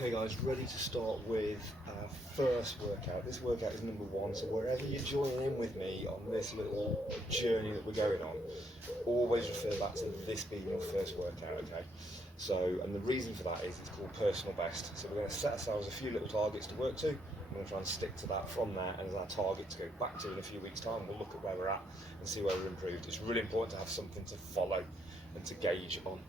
Okay guys, ready to start with our first workout. This workout is number one, so wherever you're joining in with me on this little journey that we're going on, always refer back to this being your first workout, okay? So, and the reason for that is it's called personal best. So we're going to set ourselves a few little targets to work to. I'm going to try and stick to that from there, and as our target to go back to in a few weeks' time, we'll look at where we're at and see where we're improved. It's really important to have something to follow and to gauge on.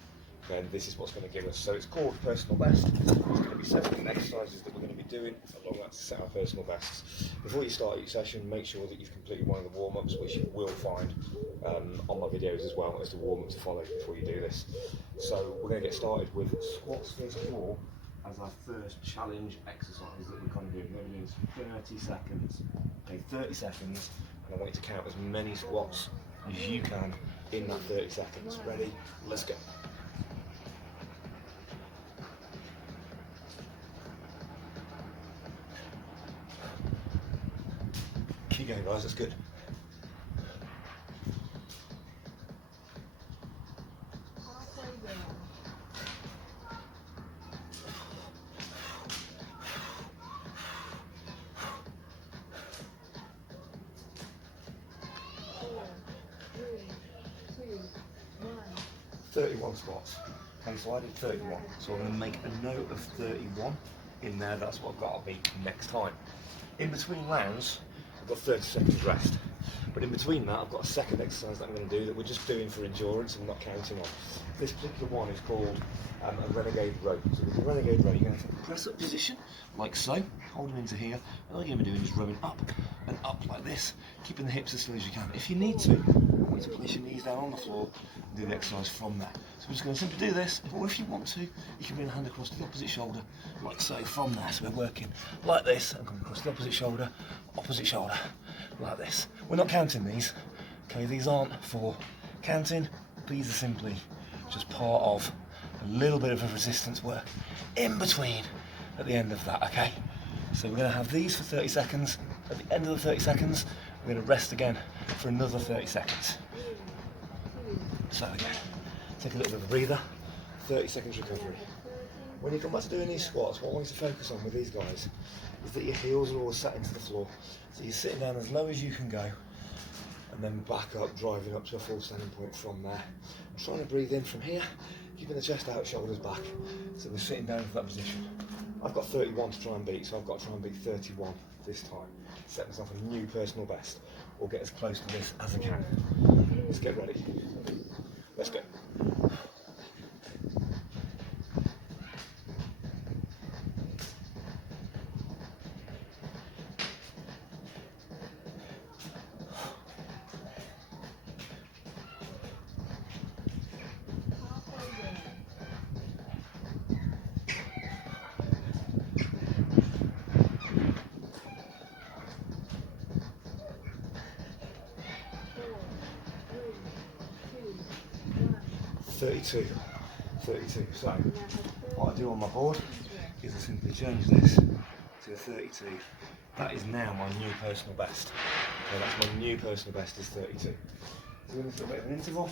And this is what's going to give us. So it's called personal best. There's going to be several exercises that we're going to be doing along that to set our personal bests. Before you start each session, make sure that you've completed one of the warm-ups, which you will find on my videos as well as the warm-up to follow before you do this. So we're going to get started with squats first of all as our first challenge exercise that we're going to do. We're going to do this for 30 seconds. Okay, 30 seconds, and I want you to count as many squats as you can in that 30 seconds. Ready? Let's go. Keep going guys, that's good. Four, 3, 2, 1. 31 squats. Okay, so I did 31. So I'm going to make a note of 31 in there. That's what I've got to beat next time. In between rounds, I've got 30 seconds rest. But in between that, I've got a second exercise that I'm going to do that we're just doing for endurance and not counting on. This particular one is called a renegade row. So with the renegade row, you're going to take a press up position, like so, holding into here, and all you're going to be doing is rowing up and up like this, keeping the hips as still as you can. If you need to, I want you to place your knees down on the floor and do the exercise from there. So we're just going to simply do this, or if you want to, you can bring the hand across the opposite shoulder, like so, from there. So we're working like this, and coming across the opposite shoulder, like this. We're not counting these, okay? These aren't for counting, these are simply just part of a little bit of a resistance work in between at the end of that, okay? So we're going to have these for 30 seconds. At the end of the 30 seconds, we're going to rest again for another 30 seconds. So again, take a little bit of a breather, 30 seconds recovery. When you come back to doing these squats, what I want you to focus on with these guys is that your heels are always set into the floor. So you're sitting down as low as you can go, and then back up, driving up to a full standing point from there. I'm trying to breathe in from here, keeping the chest out, shoulders back. So we're sitting down for that position. I've got 31 to try and beat, so I've got to try and beat 31 this time. Set myself a new personal best, or get as close to this as I can. Let's get ready. Let's go. Thirty-two. So what I do on my board is I simply change this to a 32. That is now my new personal best. Okay, that's my new personal best is 32. So we're going to do a bit of an interval.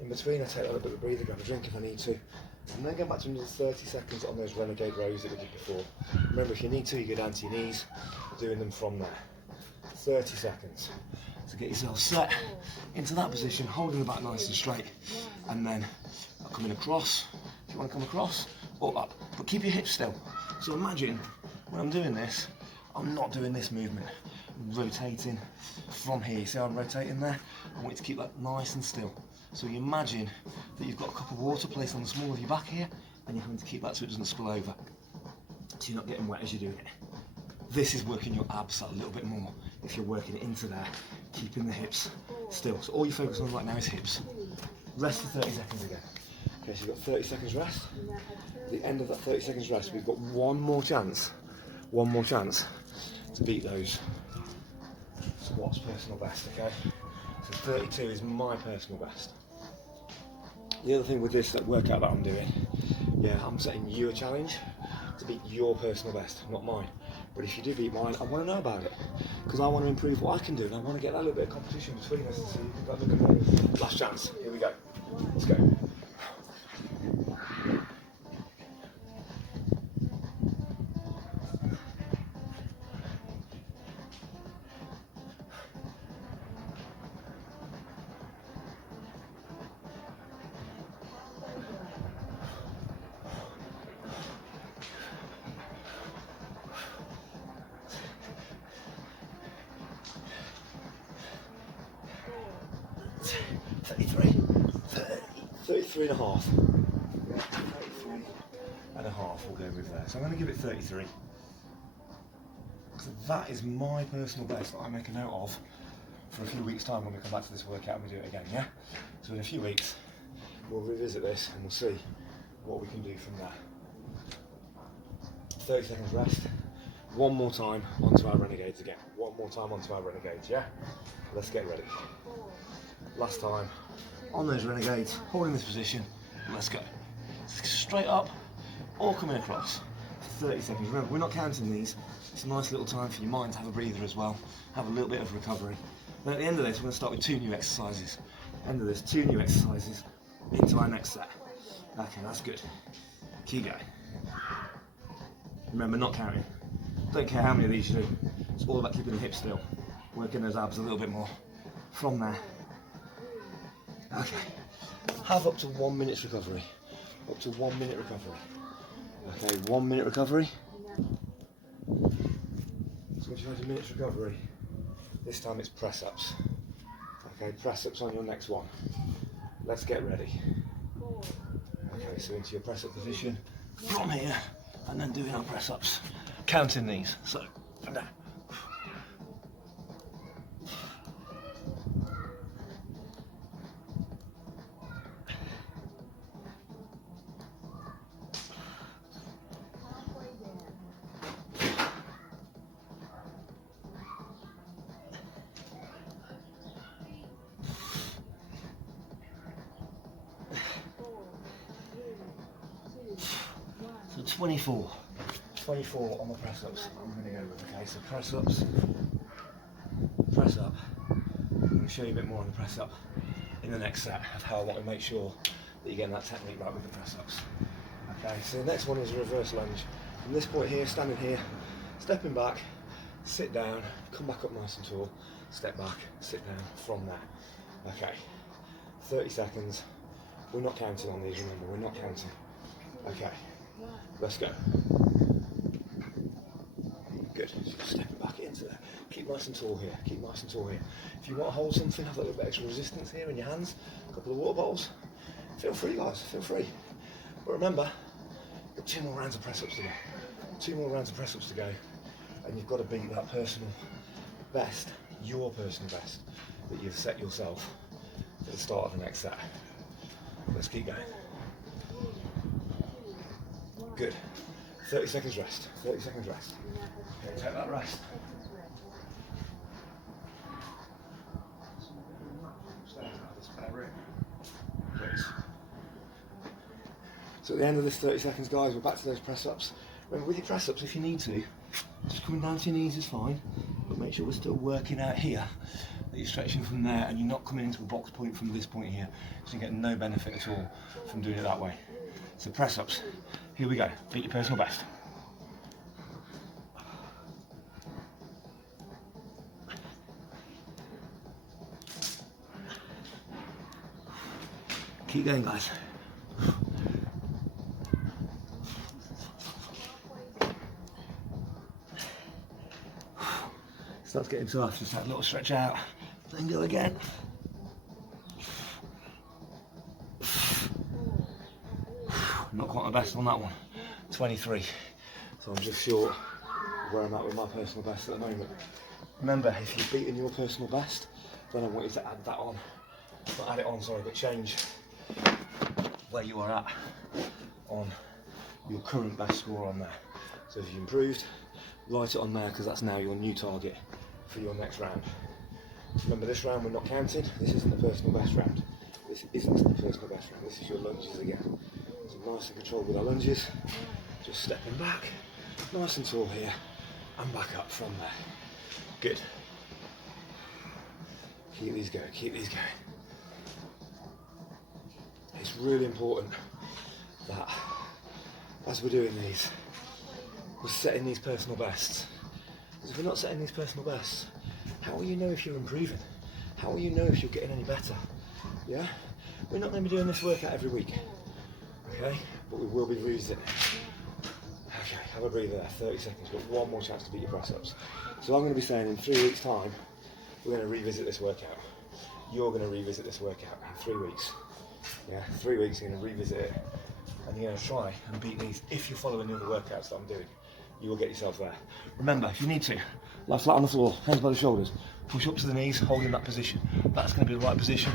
In between, I take a little bit of a breather, grab a drink if I need to, and then go back to another 30 seconds on those renegade rows that we did before. Remember, if you need to, you go down to your knees, doing them from there. 30 seconds. So get yourself set into that position, holding the back nice and straight, and then coming across, if you want to come across, or up, but keep your hips still. So imagine, when I'm doing this, I'm not doing this movement, I'm rotating from here. See how I'm rotating there? I want you to keep that nice and still. So you imagine that you've got a cup of water placed on the small of your back here, and you're having to keep that so it doesn't spill over, so you're not getting wet as you're doing it. This is working your abs a little bit more if you're working it into there, keeping the hips still. So all you focus on right now is hips. Rest for 30 seconds again. Okay, so you've got 30 seconds rest. At the end of that 30 seconds rest, we've got one more chance to beat those squats personal best, okay? So 32 is my personal best. The other thing with this workout that I'm doing, I'm setting you a challenge to beat your personal best, not mine. But if you do beat mine, I want to know about it, because I want to improve what I can do, and I want to get that little bit of competition between us and see if I look at the last chance. Here we go. Let's go. 33 and a half. Yeah, 33 and a half we'll go with there. So I'm going to give it 33. So that is my personal best that I make a note of for a few weeks' time when we come back to this workout and we do it again, yeah? So in a few weeks, we'll revisit this and we'll see what we can do from there. 30 seconds rest. One more time onto our renegades again. One more time onto our renegades, yeah? Let's get ready. Last time on those renegades, holding this position, let's go. Straight up or coming across for 30 seconds. Remember, we're not counting these. It's a nice little time for your mind to have a breather as well, have a little bit of recovery. Then at the end of this, we're going to start with 2 new exercises. End of this, 2 new exercises into our next set. Okay, that's good. Keep going. Remember, not counting. Don't care how many of these you do. It's all about keeping the hips still. Working those abs a little bit more. From there. Okay. Have up to 1 minute's recovery. Up to 1 minute recovery. Okay, 1 minute recovery. So once you've had a minute's recovery, this time it's press ups. Okay, press ups on your next one. Let's get ready. Okay, so into your press up position from here, and then doing our press ups. Counting these. So, from there. So 24 on the press ups. I'm going to go with. Okay, so press ups, press up. I'm going to show you a bit more on the press up in the next set of how I want to make sure that you're getting that technique right with the press ups. Okay, so the next one is a reverse lunge. From this point here, standing here, stepping back, sit down, come back up nice and tall, step back, sit down from there. Okay, 30 seconds. We're not counting on these, remember, we're not counting. Okay, let's go. Good, just stepping back into there. Keep nice and tall here, keep nice and tall here. If you want to hold something, have a little bit extra resistance here in your hands, a couple of water bottles, feel free guys, feel free. But remember, you've got 2 more rounds of press ups to go. 2 more rounds of press ups to go, and you've got to beat that personal best, your personal best, that you've set yourself for the start of the next set. Let's keep going. Good. 30 seconds rest. 30 seconds rest. Okay, take that rest. Please. So at the end of this 30 seconds, guys, we're back to those press-ups. Remember, with your press-ups, if you need to, just coming down to your knees is fine, but make sure we're still working out here, that you're stretching from there and you're not coming into a box point from this point here, so you get no benefit at all from doing it that way. So press-ups, here we go, beat your personal best. Keep going, guys. Starts getting tough, just have a little stretch out, then go again. Not quite my best on that one. 23. So I'm just short of where I'm at with my personal best at the moment. Remember, if you've beaten your personal best, then I want you to add that on. Not add it on, sorry, but change where you are at on your current best score on there. So if you improved, write it on there because that's now your new target for your next round. Remember, this round we're not counting. This isn't the personal best round. This isn't the personal best round. This is your lunges again. So nice and controlled with our lunges. Just stepping back, nice and tall here, and back up from there. Good. Keep these going, keep these going. It's really important that as we're doing these, we're setting these personal bests. Because if we're not setting these personal bests, how will you know if you're improving? How will you know if you're getting any better? Yeah? We're not going to be doing this workout every week, okay? But we will be revisiting it. Okay, have a breather there, 30 seconds, but one more chance to beat your press-ups. So I'm going to be saying in 3 weeks' time, we're going to revisit this workout. You're going to revisit this workout in 3 weeks. Yeah, 3 weeks you're going to revisit it and you're going to try and beat these. If you're following the other workouts that I'm doing, you will get yourself there. Remember, if you need to, lie flat on the floor, hands by the shoulders, push up to the knees, hold in that position. That's going to be the right position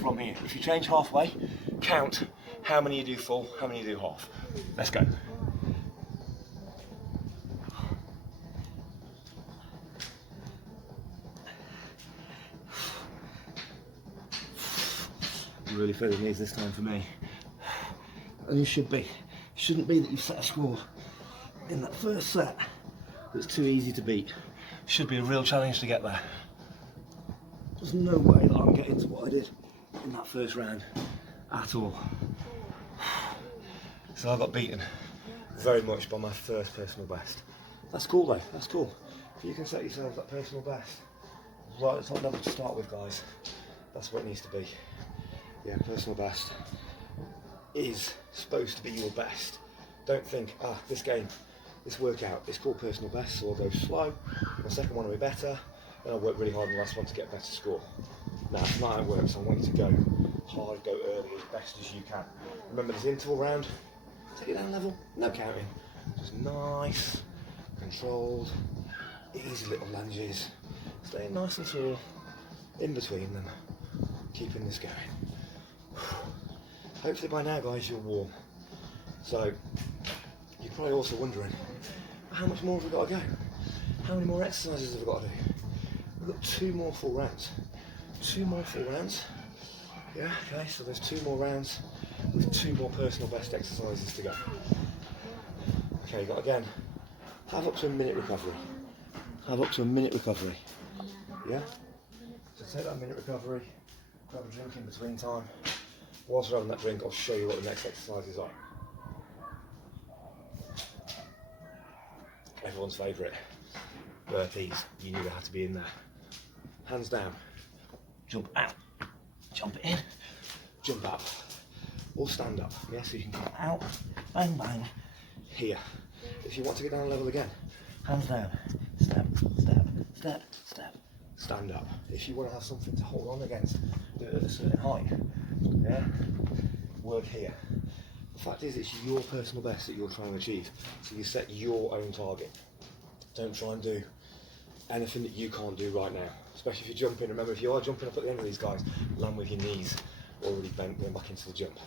from here. If you change halfway, count how many you do full, how many you do half. Let's go. Really feel the knees this time for me. And you should be. It shouldn't be that you set a score in that first set that's too easy to beat. Should be a real challenge to get there. There's no way that I'm getting to what I did in that first round at all. So I got beaten very much by my first personal best. That's cool though, that's cool. If you can set yourself that personal best, right at the top level to start with, guys, that's what it needs to be. Yeah, personal best is supposed to be your best. Don't think, this workout is called personal best, so I'll go slow, my second one will be better, then I'll work really hard on the last one to get a better score. No, it's not how it works. I want you to go hard, go early, as best as you can. Remember this interval round, take it down a level, no counting. Just nice, controlled, easy little lunges, staying nice and tall, in between them, keeping this going. Hopefully by now, guys, you're warm. So you're probably also wondering, how much more have we got to go? How many more exercises have we got to do? We've got 2 more full rounds. 2 more full rounds. Yeah, okay, so there's 2 more rounds with 2 more personal best exercises to go. Okay, you've got, again, have up to a minute recovery. Have up to a minute recovery. Yeah? So take that minute recovery, grab a drink in between time. Whilst we're having that drink, I'll show you what the next exercises are. Everyone's favourite, burpees. You knew they had to be in there. Hands down, jump out, jump in, jump up, or stand up. Yeah, so you can come out, bang, bang, here. If you want to get down a level again, hands down, step, step, step, step, stand up. If you want to have something to hold on against, do it at a certain height. Yeah, work here. The fact is, it's your personal best that you're trying to achieve, so you set your own target. Don't try and do anything that you can't do right now, especially if you're jumping. Remember, if you are jumping up at the end of these, guys, land with your knees already bent, going back into the jump.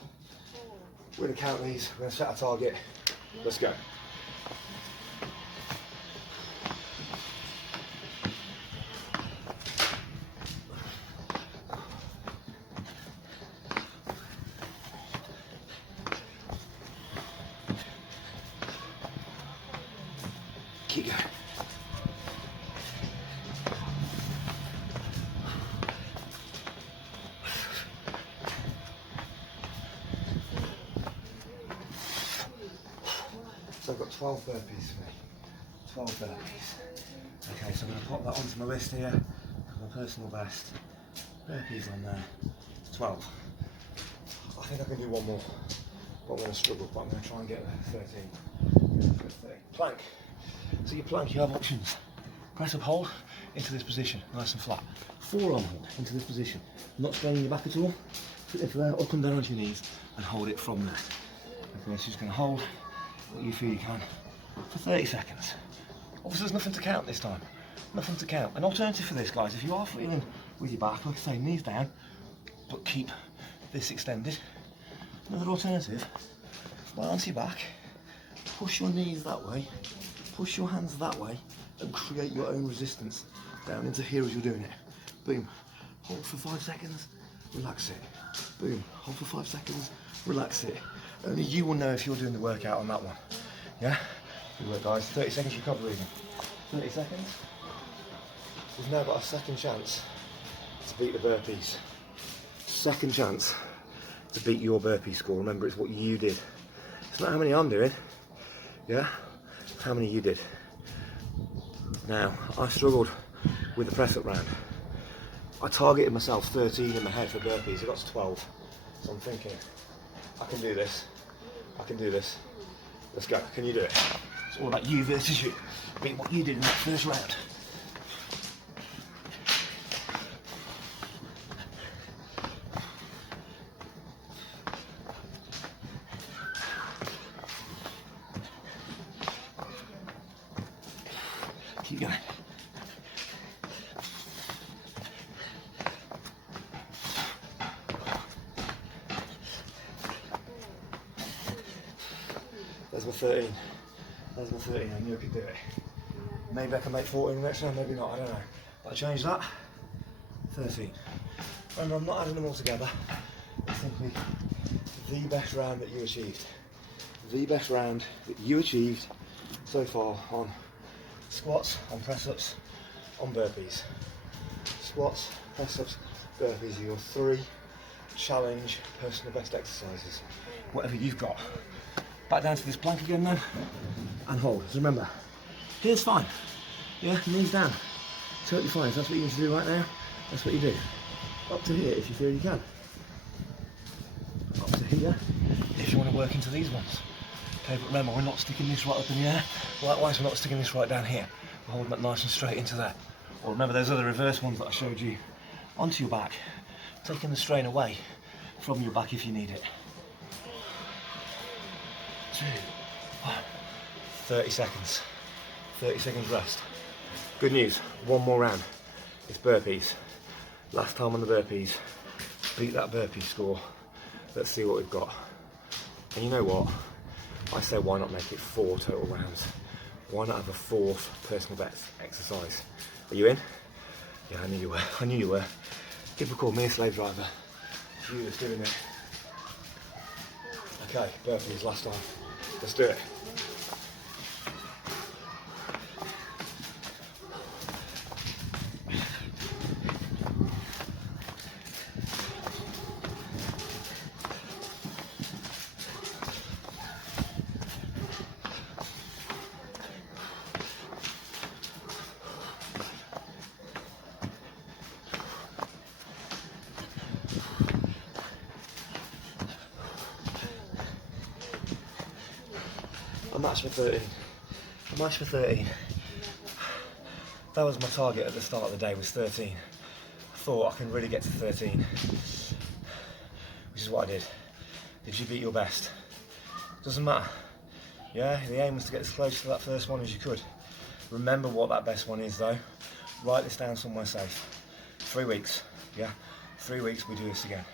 We're going to count these, we're going to set a target. Let's go. Keep going. So I've got 12 burpees for me. 12 burpees. Okay, so I'm going to pop that onto my list here. My personal best. Burpees on there. 12. I think I can do one more, but I'm going to struggle. But I'm going to try and get there. 13. Plank. So your plank, you have options. Press up, hold into this position, nice and flat. Forearm hold into this position. Not straining your back at all. Put it there, up and down onto your knees, and hold it from there. Okay, so you're just going to hold what you feel you can for 30 seconds. Obviously there's nothing to count this time. Nothing to count. An alternative for this, guys, if you are feeling with your back, like I say, knees down, but keep this extended. Another alternative, lie onto your back, push your knees that way, push your hands that way, and create your own resistance down into here as you're doing it. Boom. Hold for 5 seconds, relax it. Boom. Hold for 5 seconds, relax it. Only you will know if you're doing the workout on that one. Yeah? Good work, guys. 30 seconds recovery even. 30 seconds. We've now got a second chance to beat the burpees. Second chance to beat your burpee score. Remember, it's what you did. It's not how many I'm doing. Yeah? It's how many you did. Now, I struggled with the press up round. I targeted myself 13 in my head for burpees. I got to 12. So I'm thinking, I can do this. I can do this. Let's go. Can you do it? It's all about you versus you. Beat what you did in that first round. Keep going. There's my 13. There's my 13. I knew I could do it. Maybe I can make 14 next time, maybe not, I don't know. But I changed that. 13. Remember, I'm not adding them all together. It's simply the best round that you achieved. The best round that you achieved so far on squats, on press-ups, on burpees. Squats, press-ups, burpees are your 3 challenge personal best exercises. Whatever you've got. Back down to this plank again then, and hold. So remember, here's fine. Yeah, knees down. Totally fine. If that's what you need to do right now, that's what you do. Up to here if you feel you can. Up to here if you want to work into these ones. Okay, but remember, we're not sticking this right up in the air. Likewise, we're not sticking this right down here. We're holding that nice and straight into there. Or remember those other reverse ones that I showed you onto your back, taking the strain away from your back if you need it. 2, 1. 30 seconds. 30 seconds rest. Good news, one more round. It's burpees. Last time on the burpees. Beat that burpee score. Let's see what we've got. And you know what? I say why not make it 4 total rounds? Why not have a 4th personal best exercise? Are you in? Yeah, I knew you were. I knew you were. People call me a slave driver. You was doing it. Okay, burpees last time. Let's do it. A match for 13. A match for 13. That was my target at the start of the day, was 13. I thought I can really get to 13, which is what I did. Did you beat your best? Doesn't matter. Yeah, the aim was to get as close to that first one as you could. Remember what that best one is though. Write this down somewhere safe. 3 weeks, yeah? 3 weeks we do this again.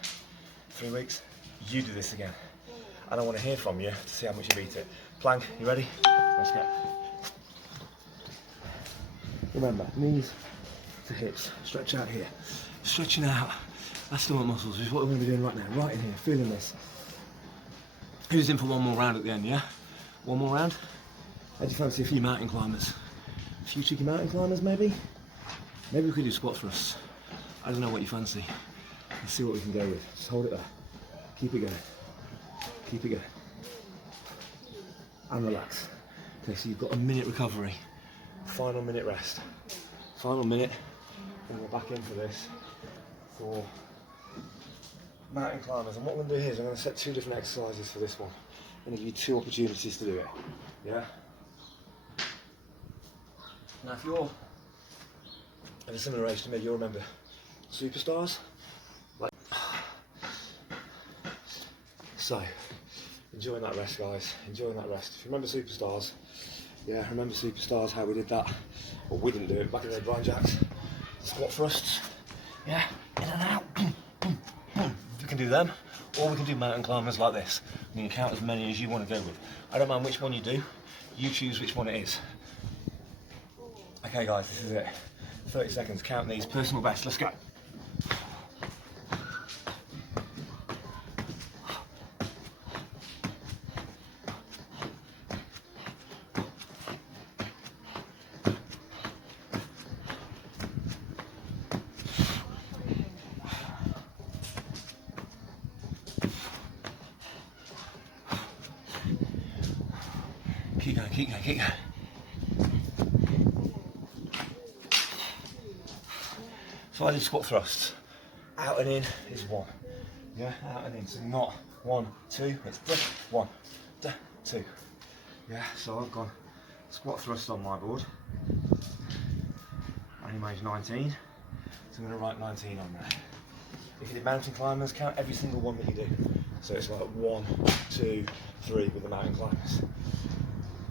3 weeks, you do this again. And I want to hear from you to see how much you beat it. Plank, you ready? Let's go. Remember, knees to hips. Stretch out here. Stretching out our stomach muscles is what we're going to be doing right now. Right in here, feeling this. Who's in for one more round at the end, yeah? One more round? How do you fancy a few mountain climbers? A few cheeky mountain climbers, maybe? Maybe we could do squat thrusts. I don't know what you fancy. Let's see what we can go with. Just hold it there. Keep it going. Keep it going. And relax. Okay, so you've got a minute recovery. Final minute rest. Final minute, and we're back in for this for mountain climbers. And what I'm going to do here is I'm going to set 2 different exercises for this one. I'm going to give you 2 opportunities to do it. Yeah? Now if you're at a similar age to me, you'll remember Superstars. Like, so, enjoying that rest, guys. Enjoying that rest. If you remember Superstars, yeah, remember Superstars, how we did that? Well, we didn't do it back in the day, Brian Jacks. Squat thrusts, yeah, in and out, boom, boom, boom. You can do them, or we can do mountain climbers like this. You can count as many as you want to go with. I don't mind which one you do, you choose which one it is. Okay guys, this is it. 30 seconds, count these, personal best, let's go. Keep going, keep going, keep going. So I did squat thrusts. Out and in is 1. Yeah, out and in. So not 1, 2, it's 1, 2. Yeah, so I've gone squat thrust on my board. I only made 19, so I'm going to write 19 on there. If you did mountain climbers, count every single one that you do. So it's like 1, 2, 3 with the mountain climbers.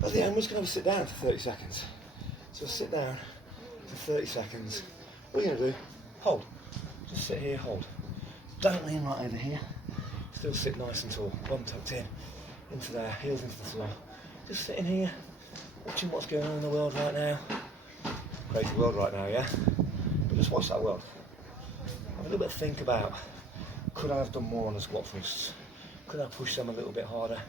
At the end, we're just going to sit down for 30 seconds. So sit down for 30 seconds. What you're going to do, hold. Just sit here, hold. Don't lean right over here. Still sit nice and tall, bum tucked in, into there, heels into the floor. Just sitting here, watching what's going on in the world right now. Crazy world right now, yeah? But just watch that world. Have a little bit of think about, could I have done more on the squat thrusts? Could I push them a little bit harder?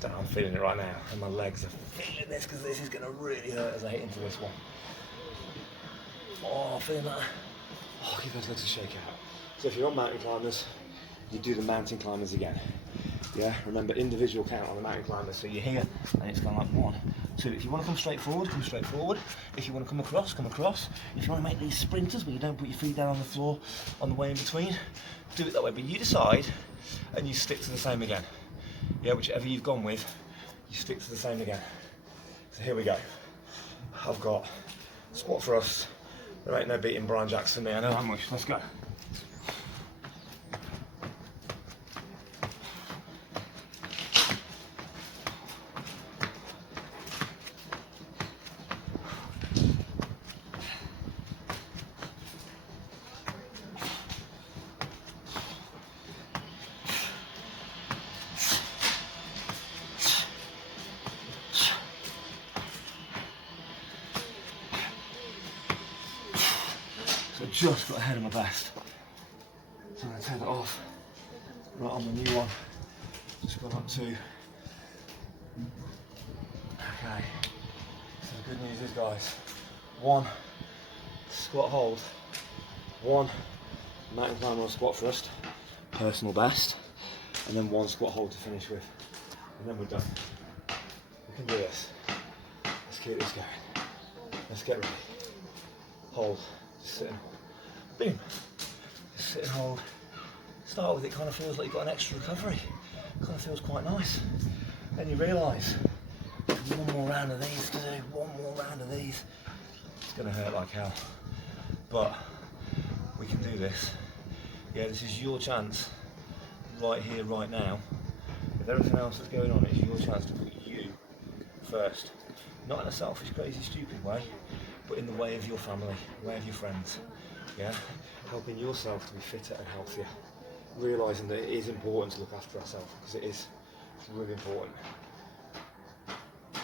Don't know, I'm feeling it right now, and my legs are feeling this because this is going to really hurt as I hit into this one. Oh, feeling that. Oh, give those legs a shake out. So if you're on mountain climbers, you do the mountain climbers again. Yeah, remember individual count on the mountain climbers. So you're here, and it's kind of like 1, 2. If you want to come straight forward, come straight forward. If you want to come across, come across. If you want to make these sprinters where you don't put your feet down on the floor on the way in between, do it that way. But you decide, and you stick to the same again. Yeah, whichever you've gone with, you stick to the same again. So here we go. I've got squat thrust. There ain't no beating Brian Jackson me, I know how much. Let's go. So I just got ahead of my best. So I'm going to take it off. Right on the new one. Just gone up 2. Okay. So the good news is, guys, 1 squat hold, 1 mountain climber on squat thrust, personal best, and then 1 squat hold to finish with. And then we're done. We can do this. Let's keep this going. Let's get ready. Hold. Just sit and boom. Just sit and hold. Start with it, kind of feels like you've got an extra recovery. Kind of feels quite nice. Then you realise, 1 more round of these to do, 1 more round of these. It's going to hurt like hell. But we can do this. Yeah, this is your chance right here, right now. With everything else that's going on, it's your chance to put you first. Not in a selfish, crazy, stupid way, but in the way of your family, the way of your friends. Yeah, helping yourself to be fitter and healthier. Realising that it is important to look after ourselves, because it is. It's really important.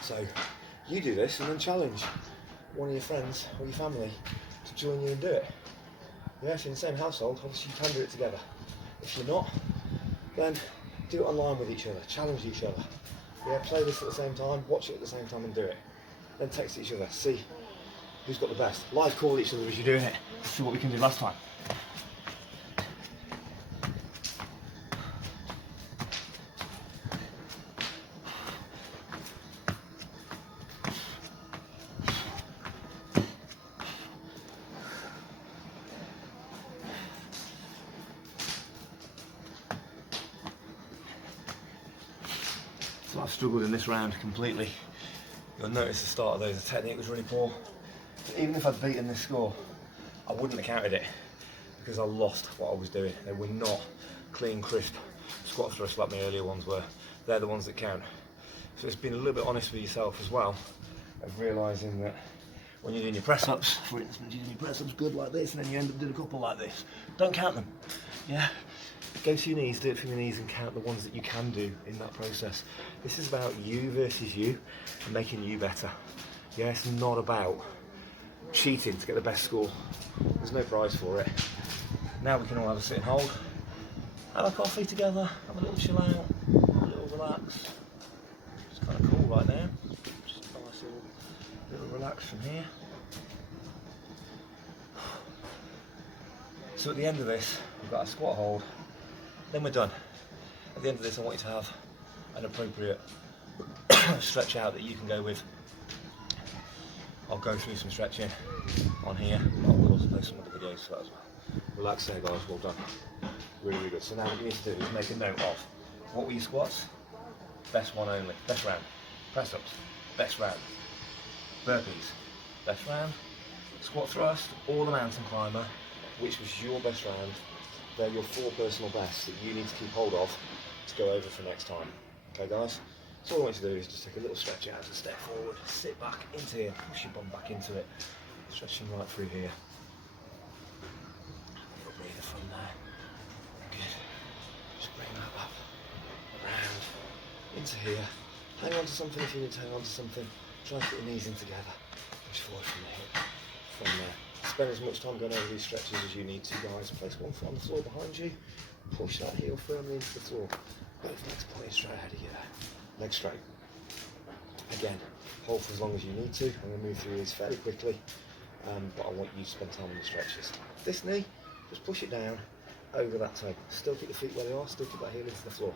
So you do this and then challenge one of your friends or your family to join you and do it. Yeah, if you're in the same household, obviously you can do it together. If you're not, then do it online with each other, challenge each other. Yeah, play this at the same time, watch it at the same time and do it. Then text each other, see who's got the best. Live call each other as you're doing it. Let's see what we can do last time. So I've struggled in this round completely. You'll notice the start of those, the technique was really poor. So even if I'd beaten this score, I wouldn't have counted it because I lost what I was doing. They were not clean, crisp squat thrusts like my earlier ones were. They're the ones that count. So it's been a little bit honest with yourself as well, of realising that when you're doing your press-ups, for instance, you're doing your press-ups good like this and then you end up doing a couple like this. Don't count them, yeah? Go to your knees, do it from your knees and count the ones that you can do in that process. This is about you versus you and making you better. Yeah, it's not about cheating to get the best score. There's no prize for it. Now we can all have a sit and hold, have a coffee together, have a little chill out, have a little relax. It's kind of cool right now. Just a nice little relax from here. So at the end of this, we've got a squat hold. Then we're done. At the end of this, I want you to have an appropriate stretch out that you can go with. I'll go through some stretching on here. I will also post some other videos for that as well. Relax there, guys. Well done. Really, really good. So now what you need to do is make a note of what were your squats? Best one only. Best round. Press ups. Best round. Burpees. Best round. Squat thrust. Or the mountain climber. Which was your best round? They're your 4 personal bests that you need to keep hold of to go over for next time. Okay, guys? So all I want you to do is just take a little stretch out, a step forward, sit back into here, push your bum back into it, stretching right through here. A little breather from there. Good. Just bring that up, around, into here. Hang on to something if you need to hang on to something. Try and put your knees in together. Push forward from the hip. From there. Spend as much time going over these stretches as you need to, guys. Place one foot on the floor behind you. Push that heel firmly into the floor. Both legs pointed straight ahead of you there. Legs straight. Again, hold for as long as you need to. I'm going to move through these fairly quickly, but I want you to spend time on the stretches. This knee, just push it down over that toe. Still keep your feet where they are, still keep that heel into the floor.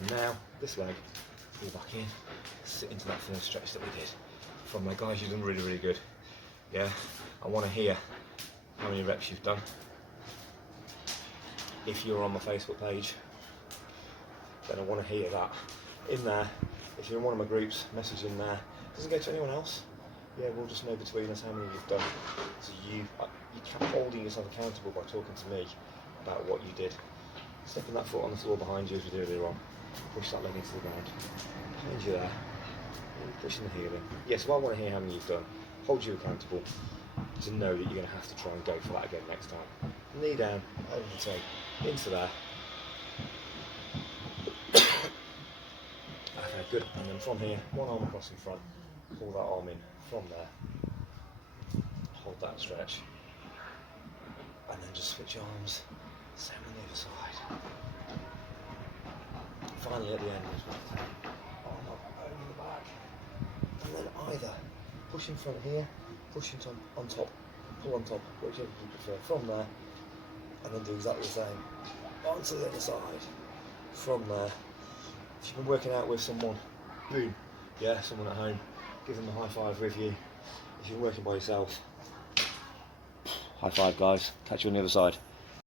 And now, this leg, pull back in, sit into that first stretch that we did. From there, guys, you've done really, really good. Yeah, I want to hear how many reps you've done. If you're on my Facebook page, then I want to hear that. In there, if you're in one of my groups, message in there. It doesn't go to anyone else. Yeah, we'll just know between us how many you've done. So you keep holding yourself accountable by talking to me about what you did. Stepping that foot on the floor behind you as we did earlier on. Push that leg into the ground. Behind you there. And pushing the heel in. Yes, well, I want to hear how many you've done. Hold you accountable to know that you're going to have to try and go for that again next time. Knee down, over the toe, into there. Okay, good. And then from here, one arm across in front, pull that arm in from there. Hold that stretch. And then just switch arms, same on the other side. Finally at the end, arm up over the back. And then either push in front here, push on top, pull on top, whichever you prefer, from there, and then do exactly the same onto the other side, from there. If you've been working out with someone, boom, yeah, someone at home, give them a high five with you. If you're working by yourself, high five, guys, catch you on the other side.